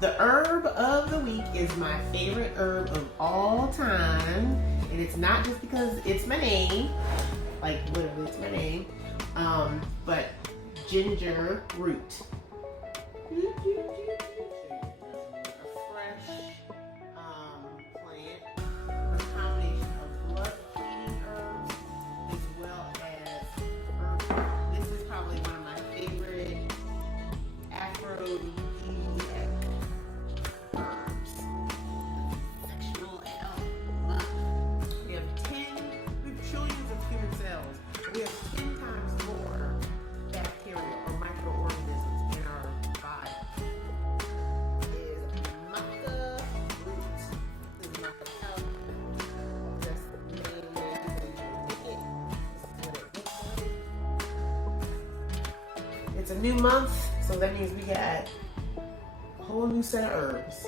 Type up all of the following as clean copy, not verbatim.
The herb of the week is my favorite herb of all time. And it's not just because it's my name, like literally it's my name, but ginger root. A fresh plant, a combination of blood cleaning herbs as well as herbs. This is probably one of my favorite aphrodisiac herbs. Sexual health. We have trillions of human cells. We have 10 times more bacteria or microorganisms in our body. Is maca root. This is maca powder. That's the main way you take it. This is what it looks like. It's a new month, so that means we got a whole new set of herbs.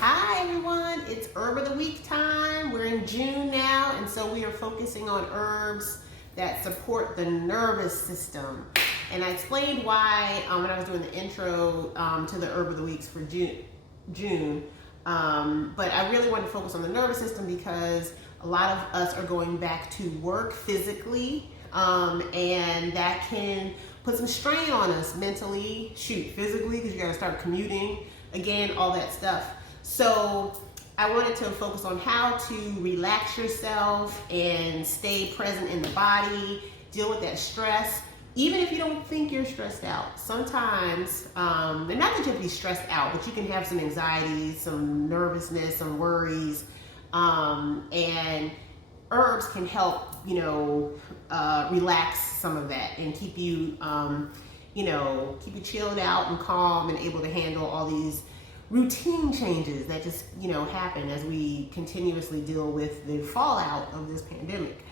Hi everyone, it's Herb of the Week time. We're in June now, and so we are focusing on herbs that support the nervous system. And I explained why when I was doing the intro to the Herb of the Weeks for June. But I really wanted to focus on the nervous system because a lot of us are going back to work physically, and that can put some strain on us mentally, physically, because you got to start commuting again, all that stuff. So I wanted to focus on how to relax yourself and stay present in the body, deal with that stress, even if you don't think you're stressed out. Sometimes, and not that you have to be stressed out, but you can have some anxiety, some nervousness, some worries, and herbs can help, relax some of that and keep you, keep you chilled out and calm and able to handle all these routine changes that just, happen as we continuously deal with the fallout of this pandemic.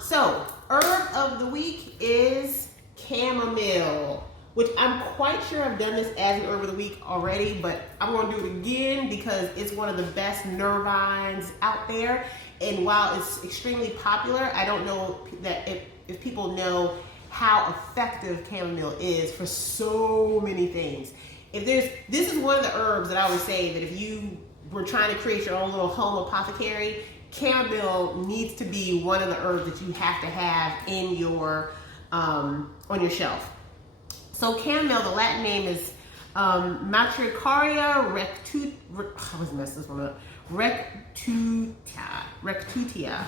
So, herb of the week is chamomile, which I'm quite sure I've done this as an herb of the week already, but I'm going to do it again because it's one of the best nervines out there. And while it's extremely popular, I don't know that if people know how effective chamomile is for so many things. This is one of the herbs that I always say that if you were trying to create your own little home apothecary, chamomile needs to be one of the herbs that you have to have in your on your shelf. So chamomile, the Latin name is Matricaria rectutia.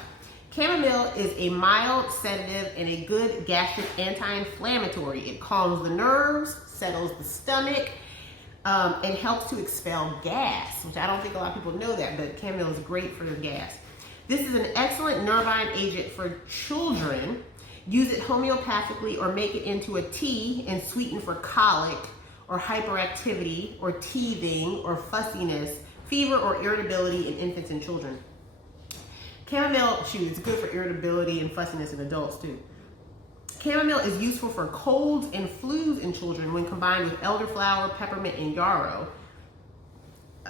Chamomile is a mild sedative and a good gastric anti-inflammatory. It calms the nerves, settles the stomach, and helps to expel gas, which I don't think a lot of people know that, but chamomile is great for the gas. This is an excellent nervine agent for children. Use it homeopathically or make it into a tea and sweeten for colic or hyperactivity or teething or fussiness, fever or irritability in infants and children. Chamomile, it's good for irritability and fussiness in adults too. Chamomile is useful for colds and flus in children when combined with elderflower, peppermint, and yarrow.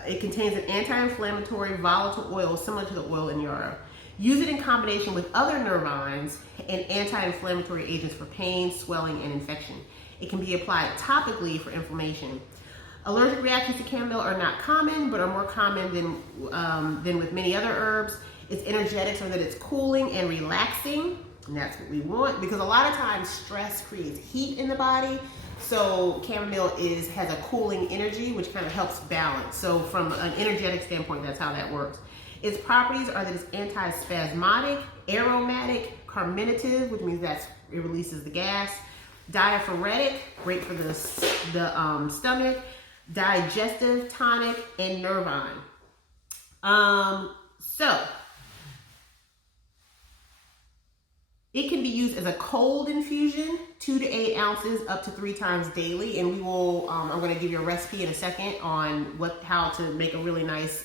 It contains an anti-inflammatory volatile oil similar to the oil in yarrow. Use it in combination with other nervines and anti-inflammatory agents for pain, swelling, and infection. It can be applied topically for inflammation. Allergic reactions to chamomile are not common, but are more common than with many other herbs. Its energetics are that it's cooling and relaxing, and that's what we want because a lot of times stress creates heat in the body. So chamomile has a cooling energy, which kind of helps balance. So from an energetic standpoint, that's how that works. Its properties are that it's antispasmodic, aromatic, carminative, which means that it releases the gas, diaphoretic, great for the stomach, digestive, tonic, and nervine. So it can be used as a cold infusion, 2 to 8 ounces, up to 3 times daily. And we will, I'm going to give you a recipe in a second on how to make a really nice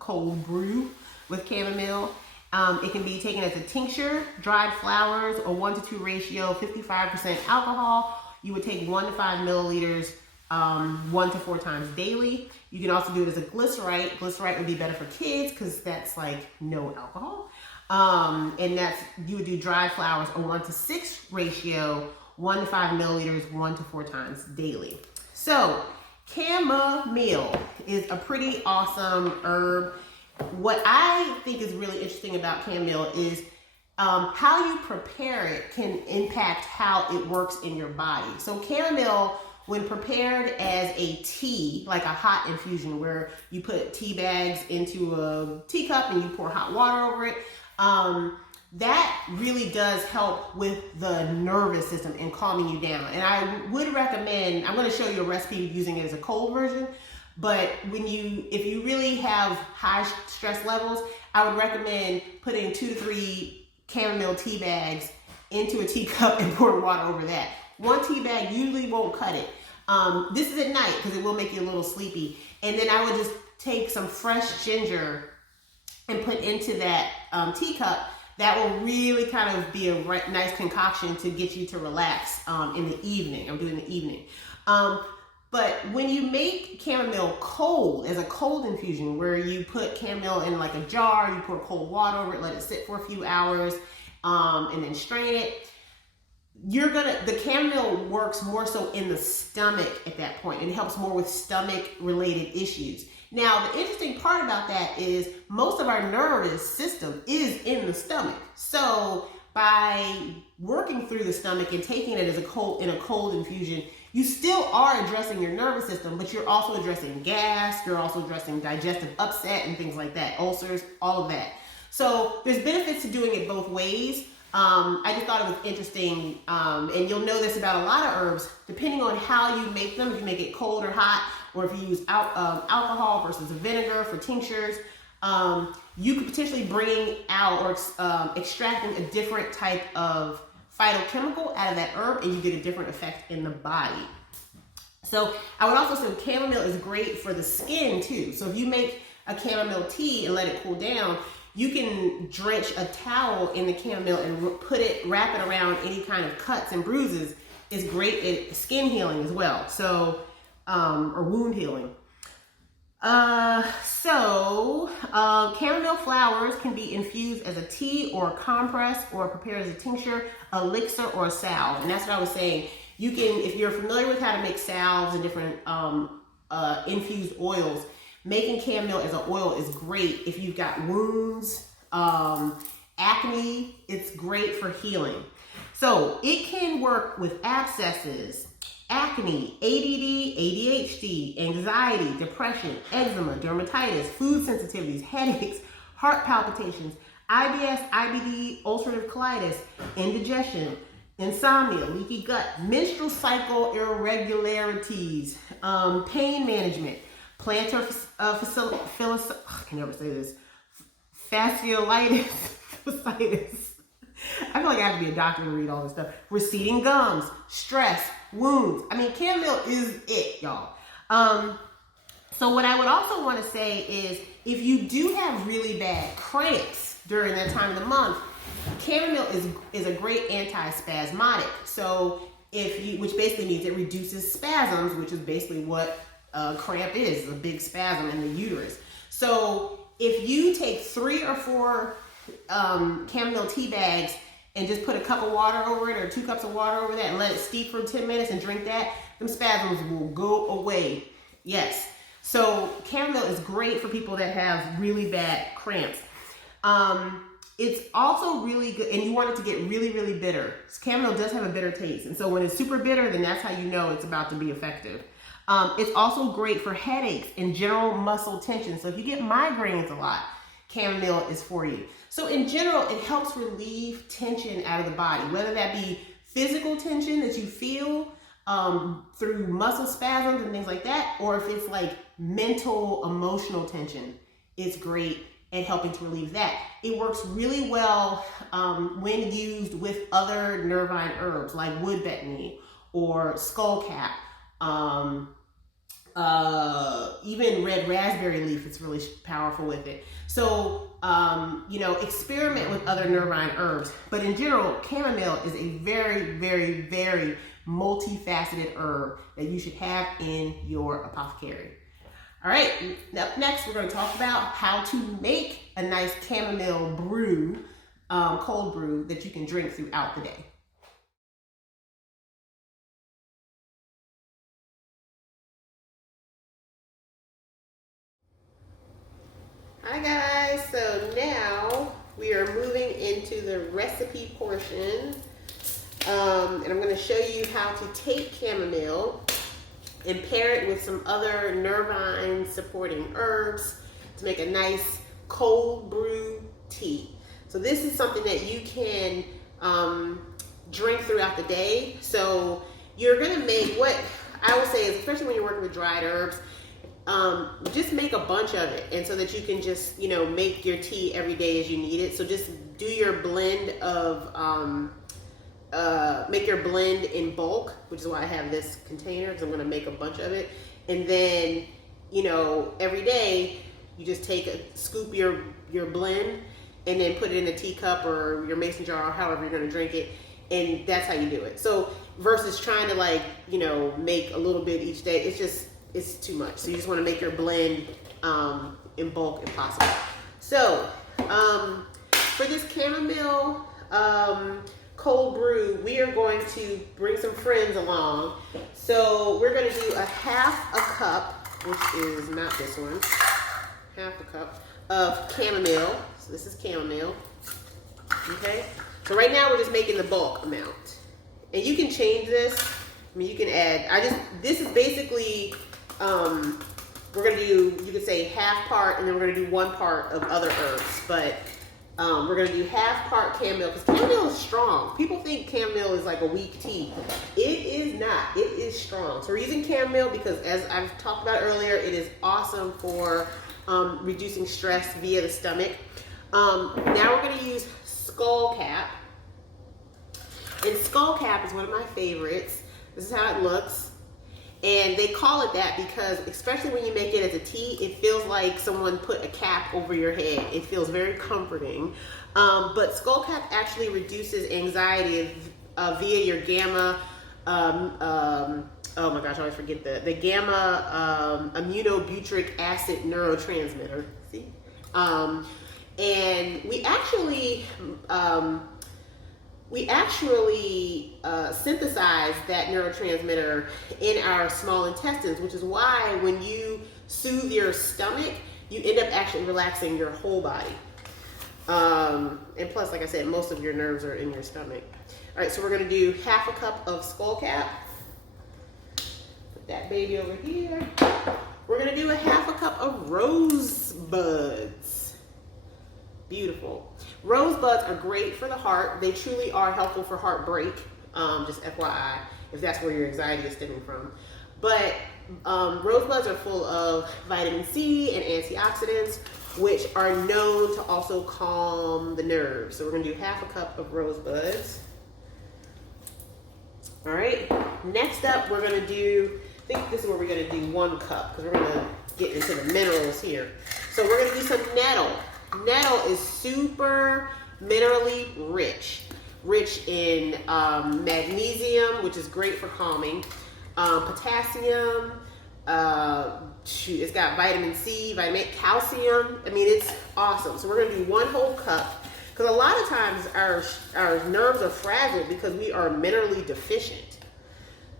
cold brew with chamomile. It can be taken as a tincture, dried flowers, a 1-to-2 ratio, 55% alcohol. You would take 1 to 5 milliliters 1 to 4 times daily. You can also do it as a glycerite. Glycerite would be better for kids because that's like no alcohol. And you would do dried flowers, a 1 to 6 ratio, 1 to 5 milliliters 1 to 4 times daily. So chamomile is a pretty awesome herb. What I think is really interesting about chamomile is how you prepare it can impact how it works in your body. So chamomile, when prepared as a tea, like a hot infusion where you put tea bags into a teacup and you pour hot water over it, that really does help with the nervous system and calming you down. And I would recommend, I'm going to show you a recipe using it as a cold version, but if you really have high stress levels, I would recommend putting 2 to 3 chamomile tea bags into a teacup and pouring water over that. 1 tea bag usually won't cut it. This is at night because it will make you a little sleepy. And then I would just take some fresh ginger and put into that teacup. That will really kind of be a nice concoction to get you to relax in the evening. I'm doing the evening. But when you make chamomile cold, as a cold infusion, where you put chamomile in like a jar, you pour cold water over it, let it sit for a few hours, and then strain it, the chamomile works more so in the stomach at that point. It helps more with stomach related issues. Now, the interesting part about that is most of our nervous system is in the stomach. So by working through the stomach and taking it as a cold infusion, you still are addressing your nervous system, but you're also addressing gas, you're also addressing digestive upset and things like that, ulcers, all of that. So there's benefits to doing it both ways. I just thought it was interesting, and you'll know this about a lot of herbs, depending on how you make them, if you make it cold or hot, or if you use alcohol versus vinegar for tinctures, you could potentially bring out or extracting a different type of phytochemical out of that herb, and you get a different effect in the body. So I would also say chamomile is great for the skin too. So if you make a chamomile tea and let it cool down, you can drench a towel in the chamomile and wrap it around any kind of cuts and bruises. It's great at skin healing as well. So, or wound healing. Chamomile flowers can be infused as a tea or a compress or prepared as a tincture, elixir, or a salve. And that's what I was saying. You can, if you're familiar with how to make salves and different infused oils, making chamomile as an oil is great if you've got wounds, acne. It's great for healing. So it can work with abscesses, acne, ADD, ADHD, anxiety, depression, eczema, dermatitis, food sensitivities, headaches, heart palpitations, IBS, IBD, ulcerative colitis, indigestion, insomnia, leaky gut, menstrual cycle irregularities, pain management, plantar fasciitis, fasciitis. I feel like I have to be a doctor to read all this stuff. Receding gums, stress, wounds. I mean, chamomile is it, y'all. So what I would also want to say is if you do have really bad cramps during that time of the month, chamomile is a great antispasmodic. So which basically means it reduces spasms, which is basically what cramp is, a big spasm in the uterus. So if you take 3 or 4 chamomile tea bags and just put a cup of water over it or 2 cups of water over that and let it steep for 10 minutes and drink that, them spasms will go away. Yes. So chamomile is great for people that have really bad cramps. It's also really good, and you want it to get really, really bitter. Chamomile does have a bitter taste, and so when it's super bitter, then that's how you know it's about to be effective. It's also great for headaches and general muscle tension. So if you get migraines a lot, chamomile is for you. So in general, it helps relieve tension out of the body, whether that be physical tension that you feel through muscle spasms and things like that, or if it's like mental, emotional tension, it's great at helping to relieve that. It works really well when used with other nervine herbs like wood betony or skullcap. Even red raspberry leaf, it's really powerful with it. So, experiment with other nervine herbs. But in general, chamomile is a very, very, very multifaceted herb that you should have in your apothecary. All right, up next, we're going to talk about how to make a nice chamomile brew, cold brew that you can drink throughout the day. Hi guys, so now we are moving into the recipe portion. And I'm going to show you how to take chamomile and pair it with some other nervine supporting herbs to make a nice cold brew tea. So this is something that you can drink throughout the day. So you're going to make, what I would say is, especially when you're working with dried herbs, just make a bunch of it, and so that you can just, you know, make your tea every day as you need it. So just do your blend of, make your blend in bulk, which is why I have this container, because I'm going to make a bunch of it. And then, you know, every day you just scoop your blend and then put it in a teacup or your mason jar or however you're going to drink it. And that's how you do it. So versus trying to, like, you know, make a little bit each day, it's too much. So you just want to make your blend in bulk if possible. So for this chamomile cold brew, we are going to bring some friends along. So we're going to do a half a cup, which is not this one, half a cup of chamomile. So this is chamomile. Okay. So right now we're just making the bulk amount. And you can change this. I mean, you can add, this is basically, we're going to do, you could say half part, and then we're going to do 1 part of other herbs. But we're going to do half part chamomile, because chamomile is strong. People think chamomile is like a weak tea. It is not. It is strong. So we're using chamomile because, as I've talked about earlier, it is awesome for reducing stress via the stomach. Now we're going to use skullcap. And skullcap is one of my favorites. This is how it looks. And they call it that because, especially when you make it as a tea, it feels like someone put a cap over your head. It feels very comforting. But skullcap actually reduces anxiety via your gamma, oh my gosh, I always forget the gamma aminobutyric acid neurotransmitter. See? And we actually synthesize that neurotransmitter in our small intestines, which is why when you soothe your stomach, you end up actually relaxing your whole body. And plus, like I said, most of your nerves are in your stomach. All right, so we're gonna do half a cup of skullcap. Put that baby over here. We're gonna do a half a cup of rosebuds. Beautiful. Rosebuds are great for the heart. They truly are helpful for heartbreak, just FYI, if that's where your anxiety is stemming from. But rosebuds are full of vitamin C and antioxidants, which are known to also calm the nerves. So we're going to do half a cup of rosebuds. All right. Next up, we're going to do, I think this is where we're going to do 1 cup, because we're going to get into the minerals here. So we're going to do some nettle. Nettle is super minerally rich in magnesium, which is great for calming, potassium, it's got vitamin C, calcium. I mean, it's awesome. So we're going to do 1 whole cup, because a lot of times our nerves are fragile because we are minerally deficient.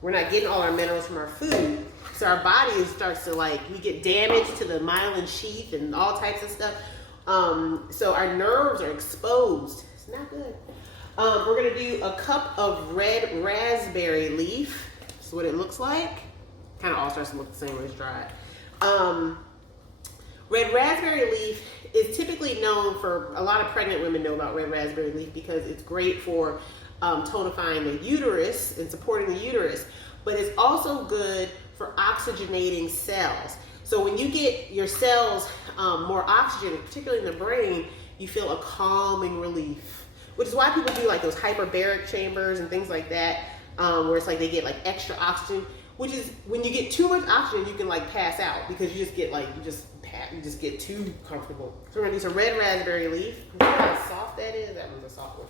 We're not getting all our minerals from our food. So our body starts to, like, we get damage to the myelin sheath and all types of stuff. So our nerves are exposed. It's not good. We're going to do a cup of red raspberry leaf. This is what it looks like. Kind of all starts to look the same when it's dried. Red raspberry leaf is typically known for, a lot of pregnant women know about red raspberry leaf because it's great for tonifying the uterus and supporting the uterus, but it's also good for oxygenating cells. So when you get your cells more oxygen, particularly in the brain, you feel a calming relief, which is why people do like those hyperbaric chambers and things like that, where it's like they get like extra oxygen, which is when you get too much oxygen, you can like pass out because you just get like, you just get too comfortable. So we're gonna do some red raspberry leaf. You know how soft that is? That one's a soft one.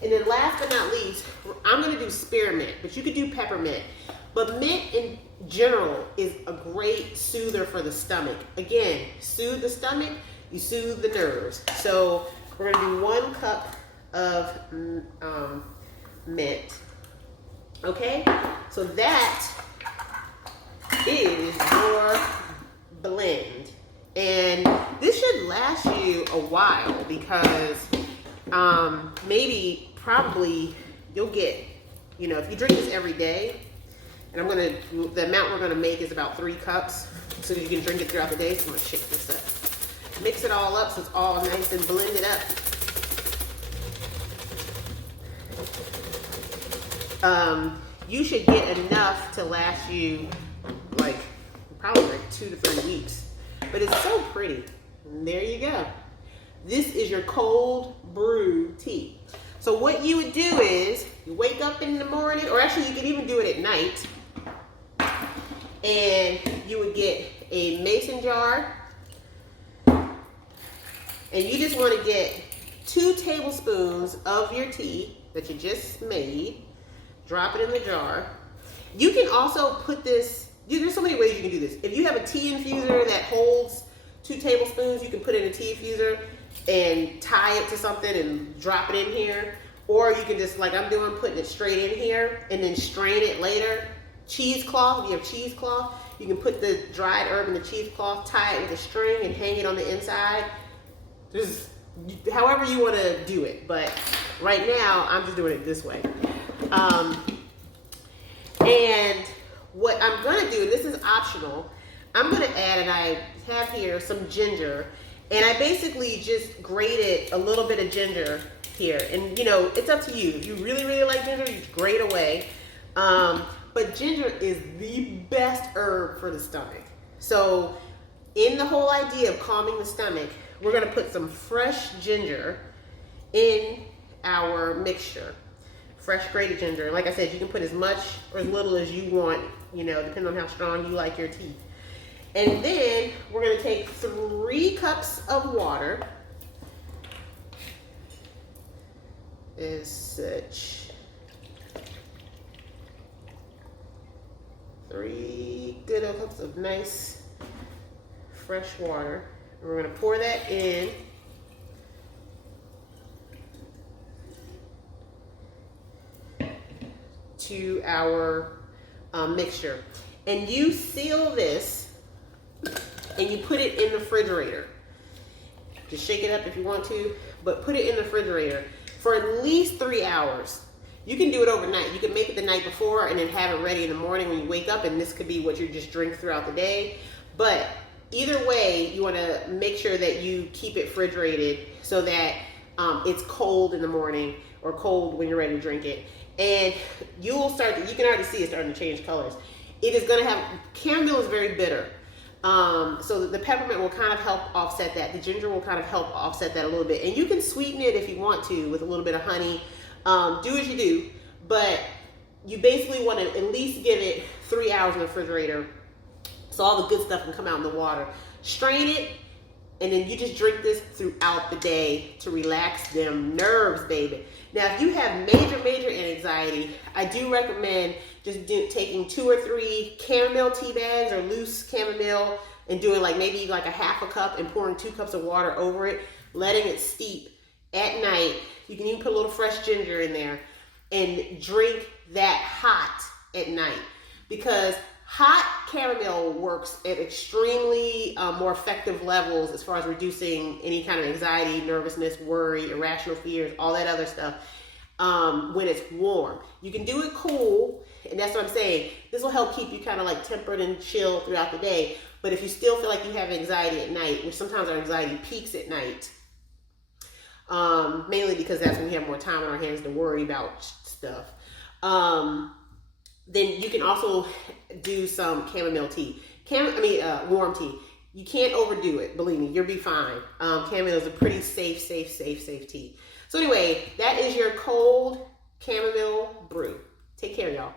And then last but not least, I'm gonna do spearmint, but you could do peppermint. But mint in general is a great soother for the stomach. Again, soothe the stomach, you soothe the nerves. So we're gonna do 1 cup of mint. Okay, so that is your blend. And this should should last you a while because probably you'll get, you know, if you drink this every day, and the amount we're gonna make is about 3 cups, so you can drink it throughout the day. So I'm gonna shake this up. Mix it all up so it's all nice and blended up. You should get enough to last you probably 2 to 3 weeks. But it's so pretty. And there you go. This is your cold brew tea. So what you would do is you wake up in the morning, or actually you can even do it at night, and you would get a mason jar, and you just want to get 2 tablespoons of your tea that you just made. Drop it in the jar. You can also put this, there's so many ways you can do this. If you have a tea infuser that holds 2 tablespoons, you can put it in a tea infuser and tie it to something and drop it in here. Or you can just, like I'm doing, putting it straight in here and then strain it later. Cheesecloth, if you have cheesecloth, you can put the dried herb in the cheesecloth, tie it with a string and hang it on the inside. Just however you want to do it. But right now, I'm just doing it this way. And what I'm going to do, and this is optional, I'm going to add, and I have here some ginger, and I basically just grated a little bit of ginger here. And you know, it's up to you. If you really, really like ginger, you grate away. But ginger is the best herb for the stomach. So in the whole idea of calming the stomach, we're going to put some fresh ginger in our mixture. Fresh grated ginger. Like I said, you can put as much or as little as you want, you know, depending on how strong you like your tea. And then we're going to take 3 cups of water. As such. 3 good cups of nice fresh water. And we're going to pour that in. To our mixture, and you seal this and you put it in the refrigerator. Just shake it up if you want to, but put it in the refrigerator for at least 3 hours. You can do it overnight. You can make it the night before and then have it ready in the morning when you wake up, and this could be what you just drink throughout the day. But either way, you want to make sure that you keep it refrigerated so that it's cold in the morning or cold when you're ready to drink it. And you can already see it starting to change colors. It is going to have, chamomile is very bitter. So the peppermint will kind of help offset that. The ginger will kind of help offset that a little bit. And you can sweeten it if you want to with a little bit of honey. Do as you do. But you basically want to at least give it 3 hours in the refrigerator so all the good stuff can come out in the water. Strain it, and then you just drink this throughout the day to relax them nerves, baby. Now, if you have major anxiety, I do recommend just taking 2 or 3 chamomile tea bags or loose chamomile and doing maybe a half a cup and pouring 2 cups of water over it, letting it steep at night. You can even put a little fresh ginger in there and drink that hot at night, because hot chamomile works at extremely more effective levels as far as reducing any kind of anxiety, nervousness, worry, irrational fears, all that other stuff when it's warm. You can do it cool, and that's what I'm saying. This will help keep you kind of tempered and chill throughout the day. But if you still feel like you have anxiety at night, which sometimes our anxiety peaks at night, mainly because that's when we have more time on our hands to worry about stuff, then you can also do some chamomile tea. Warm tea. You can't overdo it. Believe me, you'll be fine. Chamomile is a pretty safe tea. So anyway, that is your cold chamomile brew. Take care, y'all.